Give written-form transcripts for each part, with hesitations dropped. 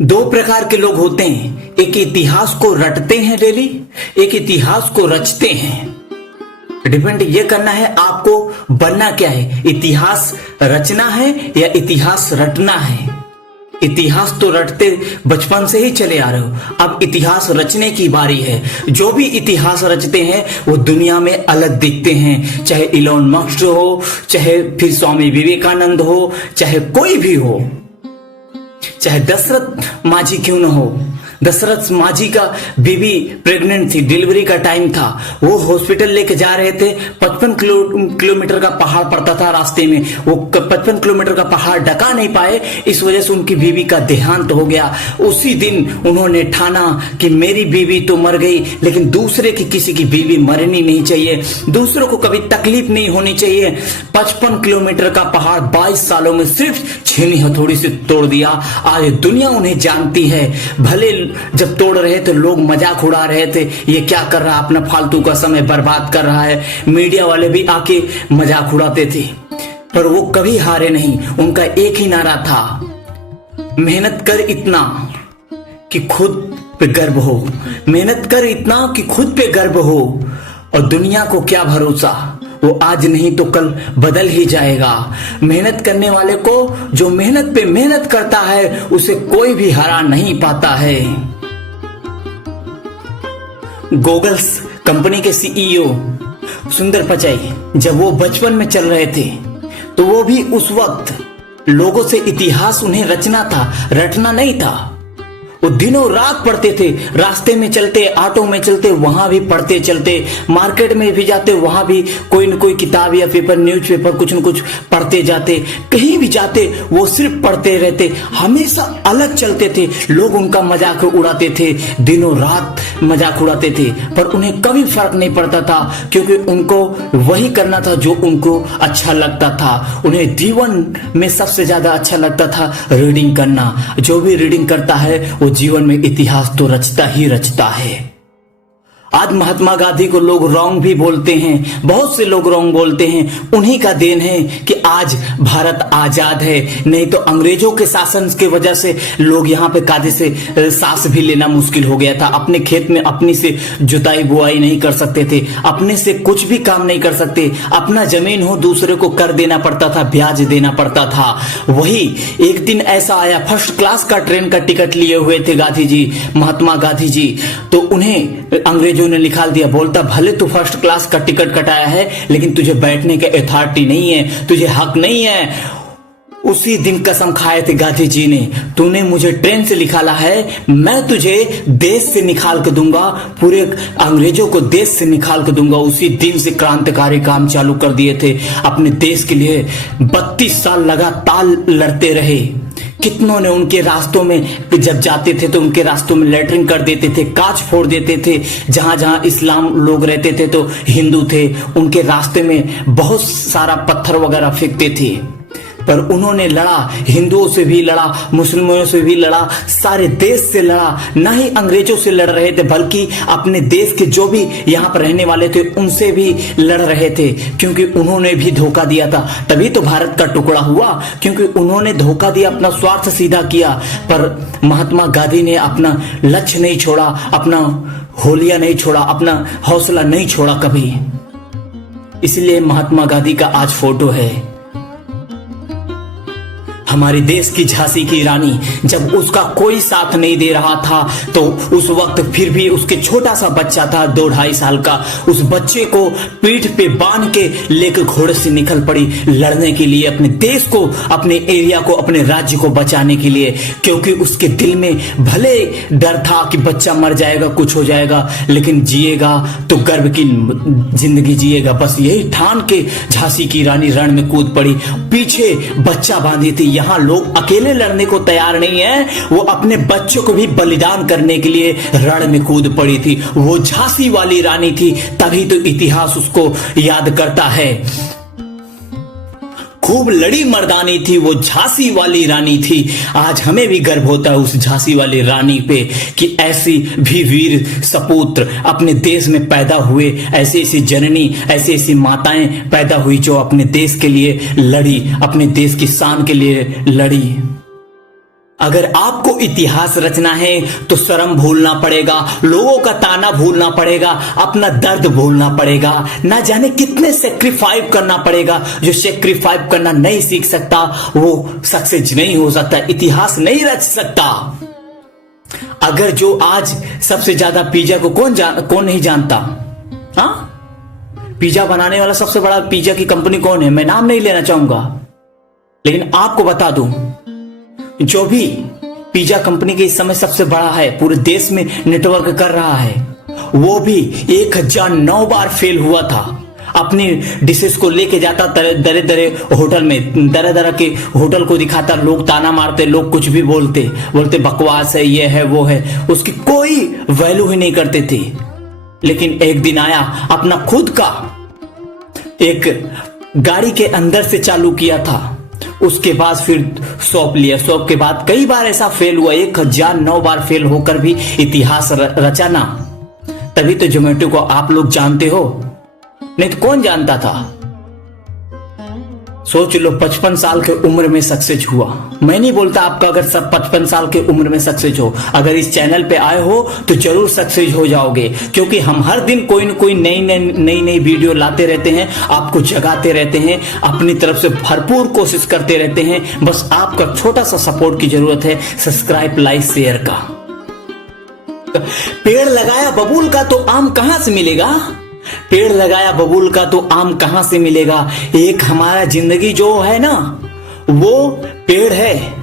दो प्रकार के लोग होते हैं, एक इतिहास को रटते हैं डेली, एक इतिहास को रचते हैं। डिपेंड ये करना है आपको बनना क्या है, इतिहास रचना है या इतिहास रटना है। इतिहास तो रटते बचपन से ही चले आ रहे हो, अब इतिहास रचने की बारी है। जो भी इतिहास रचते हैं वो दुनिया में अलग दिखते हैं, चाहे इलोन मस्क हो, चाहे फिर स्वामी विवेकानंद हो, चाहे कोई भी हो, चाहे दशरथ माझी क्यों न हो। दशरथ माझी का बीवी प्रेग्नेंट थी, डिलीवरी का टाइम था, वो हॉस्पिटल लेके जा रहे थे। 55 किलोमीटर का पहाड़ पड़ता था रास्ते में, वो 55 किलोमीटर का पहाड़ ढका नहीं पाए, इस वजह से उनकी बीवी का देहांत हो गया। उसी दिन उन्होंने ठाना कि मेरी बीवी तो मर गई, लेकिन दूसरे की किसी की बीवी मरनी नहीं चाहिए, दूसरों को कभी तकलीफ नहीं होनी चाहिए। 55 किलोमीटर का पहाड़ 22 सालों में सिर्फ छेनी हथौड़ी से तोड़ दिया। आज दुनिया उन्हें जानती है। भले जब तोड़ रहे थे लोग मजाक उड़ा रहे थे, ये क्या कर रहा है, अपना फालतू का समय बर्बाद कर रहा है, मीडिया वाले भी आके मजाक उड़ाते थे, पर वो कभी हारे नहीं। उनका एक ही नारा था, मेहनत कर इतना कि खुद पे गर्व हो, मेहनत कर इतना कि खुद पे गर्व हो, और दुनिया को क्या भरोसा, वो आज नहीं तो कल बदल ही जाएगा। मेहनत करने वाले को, जो मेहनत पे मेहनत करता है, उसे कोई भी हरा नहीं पाता है। गूगल्स कंपनी के सीईओ सुंदर पिचाई जब वो बचपन में चल रहे थे, तो वो भी उस वक्त लोगों से इतिहास उन्हें रचना था, रटना नहीं था। वो दिनों रात पढ़ते थे, रास्ते में चलते, ऑटो में चलते, वहां भी पढ़ते चलते, मार्केट में भी जाते, वहां भी कोई न कोई किताब या पेपर, न्यूज़पेपर कुछ न कुछ पढ़ते जाते। कहीं भी जाते वो सिर्फ पढ़ते रहते, हमेशा अलग चलते थे। लोग उनका मजाक उड़ाते थे, दिनों रात मजाक उड़ाते थे, पर उन्हें कभी फर्क नहीं पड़ता था, क्योंकि उनको वही करना था जो उनको अच्छा लगता था। उन्हें जीवन में सबसे ज्यादा अच्छा लगता था रीडिंग करना। जो भी रीडिंग करता है वो जीवन में इतिहास तो रचता ही रचता है। आज महात्मा गांधी को लोग रॉन्ग भी बोलते हैं, बहुत से लोग रॉन्ग बोलते हैं। उन्हीं का देन है कि आज भारत आजाद है, नहीं तो अंग्रेजों के शासन की वजह से लोग यहाँ पे कायदे से सांस भी लेना मुश्किल हो गया था। अपने खेत में अपनी से जुताई बुआई नहीं कर सकते थे, अपने से कुछ भी काम नहीं कर सकते। अपना जमीन हो दूसरे को कर देना पड़ता था, ब्याज देना पड़ता था। वही एक दिन ऐसा आया, फर्स्ट क्लास का ट्रेन का टिकट लिए हुए थे गांधी जी, महात्मा गांधी जी, तो उन्हें अंग्रेजों ने निकाल दिया। बोलता, भले तू फर्स्ट क्लास का टिकट कटाया है, लेकिन तुझे बैठने के अथॉरिटी नहीं है, तुझे हक नहीं है। उसी दिन कसम खाए थे गांधी जी ने, तूने मुझे ट्रेन से निकाला है, मैं तुझे देश से निकाल के दूंगा, पूरे अंग्रेजों को देश से निकाल के दूंगा। उसी दिन से क्रांतिकारी काम चालू कर दिए थे। अपने देश के लिए 32 साल लगातार लड़ते रहे। कितनों ने उनके रास्तों में जब जाते थे तो उनके रास्तों में लेटरिंग कर देते थे, कांच फोड़ देते थे। जहां जहां इस्लाम लोग रहते थे तो हिंदू थे, उनके रास्ते में बहुत सारा पत्थर वगैरह फेंकते थे। पर उन्होंने लड़ा, हिंदुओं से भी लड़ा, मुस्लिमों से भी लड़ा, सारे देश से लड़ा। ना ही अंग्रेजों से लड़ रहे थे, बल्कि अपने देश के जो भी यहाँ पर रहने वाले थे उनसे भी लड़ रहे थे, क्योंकि उन्होंने भी धोखा दिया था। तभी तो भारत का टुकड़ा हुआ, क्योंकि उन्होंने धोखा दिया, अपना स्वार्थ सीधा किया। पर महात्मा गांधी ने अपना लक्ष्य नहीं छोड़ा, अपना होलिया नहीं छोड़ा, अपना हौसला नहीं छोड़ा कभी। इसलिए महात्मा गांधी का आज फोटो है। हमारे देश की झांसी की रानी, जब उसका कोई साथ नहीं दे रहा था, तो उस वक्त फिर भी उसके छोटा सा बच्चा था 2-2.5 साल का, उस बच्चे को पीठ पे बांध के लेकर घोड़े से निकल पड़ी लड़ने के लिए, अपने देश को, अपने एरिया को, अपने राज्य को बचाने के लिए। क्योंकि उसके दिल में भले डर था कि बच्चा मर जाएगा, कुछ हो जाएगा, लेकिन जिएगा तो गर्व की जिंदगी जिएगा। बस यही ठान के झांसी की रानी रण में कूद पड़ी, पीछे बच्चा बांधी थी। यहाँ लोग अकेले लड़ने को तैयार नहीं है, वो अपने बच्चों को भी बलिदान करने के लिए रण में कूद पड़ी थी। वो झांसी वाली रानी थी, तभी तो इतिहास उसको याद करता है। खूब लड़ी मर्दानी थी, वो झांसी वाली रानी थी। आज हमें भी गर्व होता है उस झांसी वाली रानी पे कि ऐसी भी वीर सपूत्र अपने देश में पैदा हुए, ऐसी ऐसी जननी, ऐसी ऐसी माताएं पैदा हुई जो अपने देश के लिए लड़ी, अपने देश की शान के लिए लड़ी। अगर आपको इतिहास रचना है तो शर्म भूलना पड़ेगा, लोगों का ताना भूलना पड़ेगा, अपना दर्द भूलना पड़ेगा, ना जाने कितने सेक्रीफाइस करना पड़ेगा। जो सेक्रीफाइस करना नहीं सीख सकता वो सक्सेस नहीं हो सकता, इतिहास नहीं रच सकता। अगर जो आज सबसे ज्यादा पिज्जा को कौन नहीं जानता? हाँ, पिज्जा बनाने वाला सबसे बड़ा पिज्जा की कंपनी कौन है? मैं नाम नहीं लेना चाहूंगा, लेकिन आपको बता दूं, जो भी पिज्जा कंपनी के इस समय सबसे बड़ा है, पूरे देश में नेटवर्क कर रहा है, वो भी 1009 बार फेल हुआ था। अपनी डिशेस को लेके जाता दरे दरे होटल में, दरे दरे के होटल को दिखाता, लोग ताना मारते, लोग कुछ भी बोलते बकवास है, ये है वो है, उसकी कोई वैल्यू ही नहीं करते थे। लेकिन एक दिन आया, अपना खुद का एक गाड़ी के अंदर से चालू किया था, उसके बाद फिर शॉप लिया, शॉप के बाद कई बार ऐसा फेल हुआ, 1009 बार फेल होकर भी इतिहास रचा ना। तभी तो जोमेटो को आप लोग जानते हो, नहीं तो कौन जानता था? सोच लो, 55 साल के उम्र में सक्सेस हुआ। मैं नहीं बोलता आपका अगर सब 55 साल के उम्र में सक्सेस हो, अगर इस चैनल पे आए हो तो जरूर सक्सेस हो जाओगे, क्योंकि हम हर दिन कोई न कोई नई वीडियो लाते रहते हैं, आपको जगाते रहते हैं, अपनी तरफ से भरपूर कोशिश करते रहते हैं। बस आपका छोटा सा सपोर्ट की जरूरत है, सब्सक्राइब, लाइक, शेयर का। पेड़ लगाया बबूल का तो आम कहां से मिलेगा? पेड़ लगाया बबूल का तो आम कहां से मिलेगा? एक हमारा जिंदगी जो है ना, वो पेड़ है।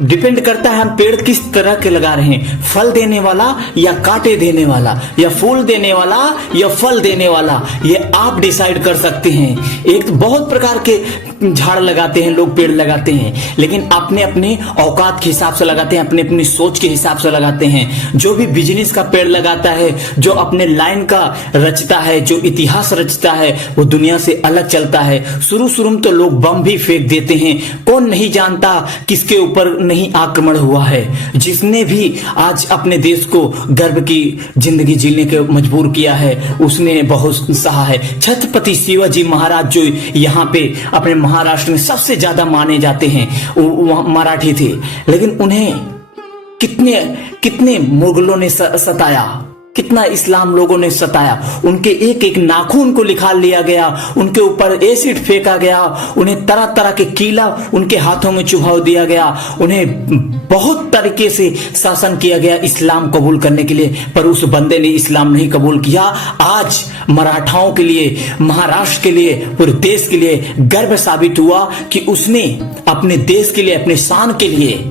डिपेंड करता है हम पेड़ किस तरह के लगा रहे हैं, फल देने वाला या कांटे देने वाला, या फूल देने वाला या फल देने वाला, ये आप डिसाइड कर सकते हैं। एक बहुत प्रकार के झाड़ लगाते हैं लोग, पेड़ लगाते हैं, लेकिन अपने अपने औकात के हिसाब से लगाते हैं, अपने अपनी सोच के हिसाब से लगाते हैं। जो भी बिजनेस का पेड़ लगाता है, जो अपने लाइन का रचता है, जो इतिहास रचता है, वो दुनिया से अलग चलता है। शुरू में तो लोग बम भी फेंक देते हैं, कौन नहीं जानता किसके ऊपर नहीं आक्रमण हुआ है। जिसने भी आज अपने देश को गर्व की जिंदगी जीने के मजबूर किया है, उसने बहुत सहा है। छत्रपति शिवाजी महाराज जो यहाँ पे अपने महाराष्ट्र में सबसे ज्यादा माने जाते हैं, वो मराठी थे, लेकिन उन्हें कितने मुगलों ने सताया, कितना इस्लाम लोगों ने सताया। उनके एक एक नाखून को निकाल लिया गया, उनके ऊपर एसिड फेंका गया, उन्हें तरह तरह के कीला उनके हाथों में चुभाव दिया गया, उन्हें बहुत तरीके से शासन किया गया इस्लाम कबूल करने के लिए, पर उस बंदे ने इस्लाम नहीं कबूल किया। आज मराठाओं के लिए, महाराष्ट्र के लिए, पूरे देश के लिए गर्व साबित हुआ कि उसने अपने देश के लिए, अपने शान के लिए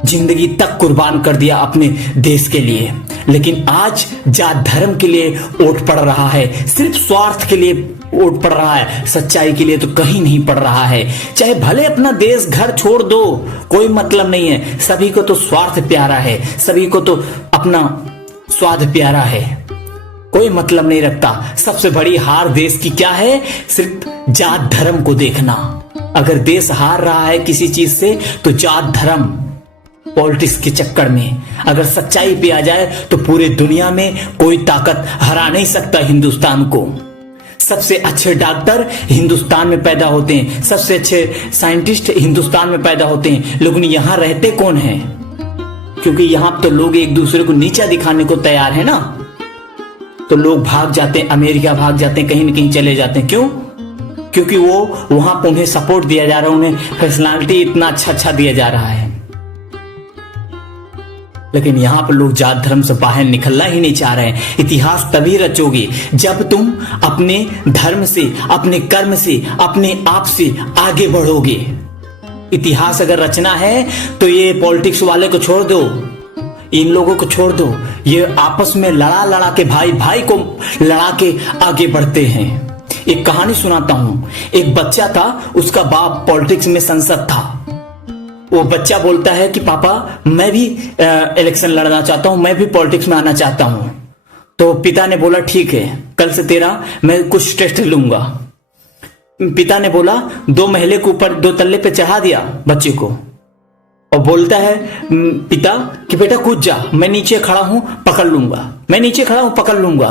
जिंदगी तक कुर्बान कर दिया अपने देश के लिए। लेकिन आज जात धर्म के लिए वोट पड़ रहा है, सिर्फ स्वार्थ के लिए वोट पड़ रहा है, सच्चाई के लिए तो कहीं नहीं पड़ रहा है। चाहे भले अपना देश घर छोड़ दो, कोई मतलब नहीं है, सभी को तो स्वार्थ प्यारा है, सभी को तो अपना स्वाद प्यारा है, कोई मतलब नहीं रखता। सबसे बड़ी हार देश की क्या है? सिर्फ जात धर्म को देखना। अगर देश हार रहा है किसी चीज से तो जात धर्म, पॉलिटिक्स के चक्कर में। अगर सच्चाई पे आ जाए तो पूरे दुनिया में कोई ताकत हरा नहीं सकता हिंदुस्तान को। सबसे अच्छे डॉक्टर हिंदुस्तान में पैदा होते हैं, सबसे अच्छे साइंटिस्ट हिंदुस्तान में पैदा होते हैं, लेकिन यहां रहते कौन हैं? क्योंकि यहां तो लोग एक दूसरे को नीचा दिखाने को तैयार है ना, तो लोग भाग जाते हैं, अमेरिका भाग जाते हैं, कहीं न कहीं चले जाते हैं। क्यों? क्योंकि वो वहां पर उन्हें सपोर्ट दिया जा रहा है, उन्हें फैसिलिटी इतना अच्छा दिया जा रहा है। लेकिन यहां पर लोग जात धर्म से बाहर निकलना ही नहीं चाह रहे हैं। इतिहास तभी रचोगे जब तुम अपने धर्म से, अपने कर्म से, अपने आप से आगे बढ़ोगे। इतिहास अगर रचना है तो ये पॉलिटिक्स वाले को छोड़ दो, इन लोगों को छोड़ दो, ये आपस में लड़ा के भाई को लड़ा के आगे बढ़ते हैं। एक कहानी सुनाता हूं। एक बच्चा था, उसका बाप पॉलिटिक्स में सांसद था। वो बच्चा बोलता है कि पापा मैं भी इलेक्शन लड़ना चाहता हूं, मैं भी पॉलिटिक्स में आना चाहता हूं। तो पिता ने बोला ठीक है, कल से तेरा मैं कुछ टेस्ट लूंगा। पिता ने बोला 2 महले के ऊपर 2 तल्ले पे चढ़ा दिया बच्चे को, और बोलता है पिता कि बेटा कूद जा, मैं नीचे खड़ा हूं पकड़ लूंगा, मैं नीचे खड़ा हूं पकड़ लूंगा।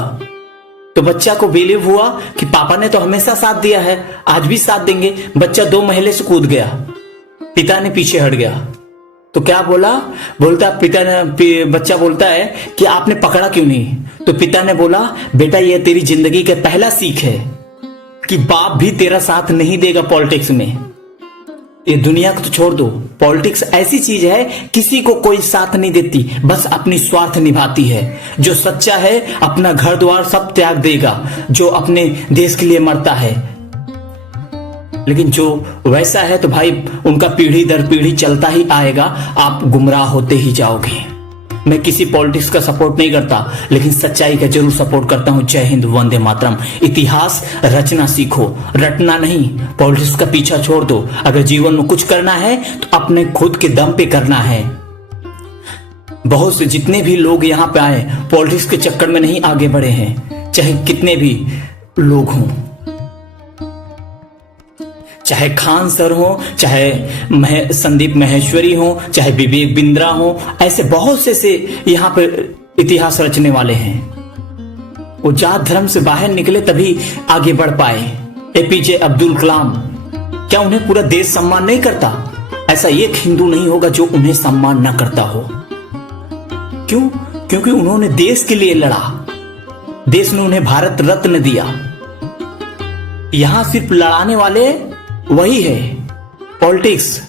तो बच्चा को बिलीव हुआ कि पापा ने तो हमेशा साथ दिया है, आज भी साथ देंगे। बच्चा 2 महले से कूद गया। पिता ने पीछे हट गया। तो क्या बोला, बोलता बच्चा बोलता है कि आपने पकड़ा क्यों नहीं? तो पिता ने बोला, बेटा ये तेरी जिंदगी का पहला सीख है कि बाप भी तेरा साथ नहीं देगा पॉलिटिक्स में। ये दुनिया को तो छोड़ दो, पॉलिटिक्स ऐसी चीज है किसी को कोई साथ नहीं देती, बस अपनी स्वार्थ निभाती है। जो सच्चा है अपना घर द्वार सब त्याग देगा, जो अपने देश के लिए मरता है। लेकिन जो वैसा है तो भाई उनका पीढ़ी दर पीढ़ी चलता ही आएगा, आप गुमराह होते ही जाओगे। मैं किसी पॉलिटिक्स का सपोर्ट नहीं करता, लेकिन सच्चाई का जरूर सपोर्ट करता हूं। जय हिंद, वंदे मातरम। इतिहास रचना सीखो, रटना नहीं। पॉलिटिक्स का पीछा छोड़ दो। अगर जीवन में कुछ करना है तो अपने खुद के दम पे करना है। बहुत से जितने भी लोग यहां पे आए पॉलिटिक्स के चक्कर में नहीं आगे बढ़े हैं, चाहे कितने भी लोग हों, चाहे खान सर हो, चाहे संदीप माहेश्वरी हो, चाहे विवेक बिंद्रा हो, ऐसे बहुत से यहाँ पे इतिहास रचने वाले हैं। वो जात धर्म से बाहर निकले तभी आगे बढ़ पाए। एपीजे अब्दुल कलाम, क्या उन्हें पूरा देश सम्मान नहीं करता? ऐसा एक हिंदू नहीं होगा जो उन्हें सम्मान ना करता हो। क्यों? क्योंकि उन्होंने देश के लिए लड़ा, देश ने उन्हें भारत रत्न दिया। यहां सिर्फ लड़ाने वाले वही है। पॉलिटिक्स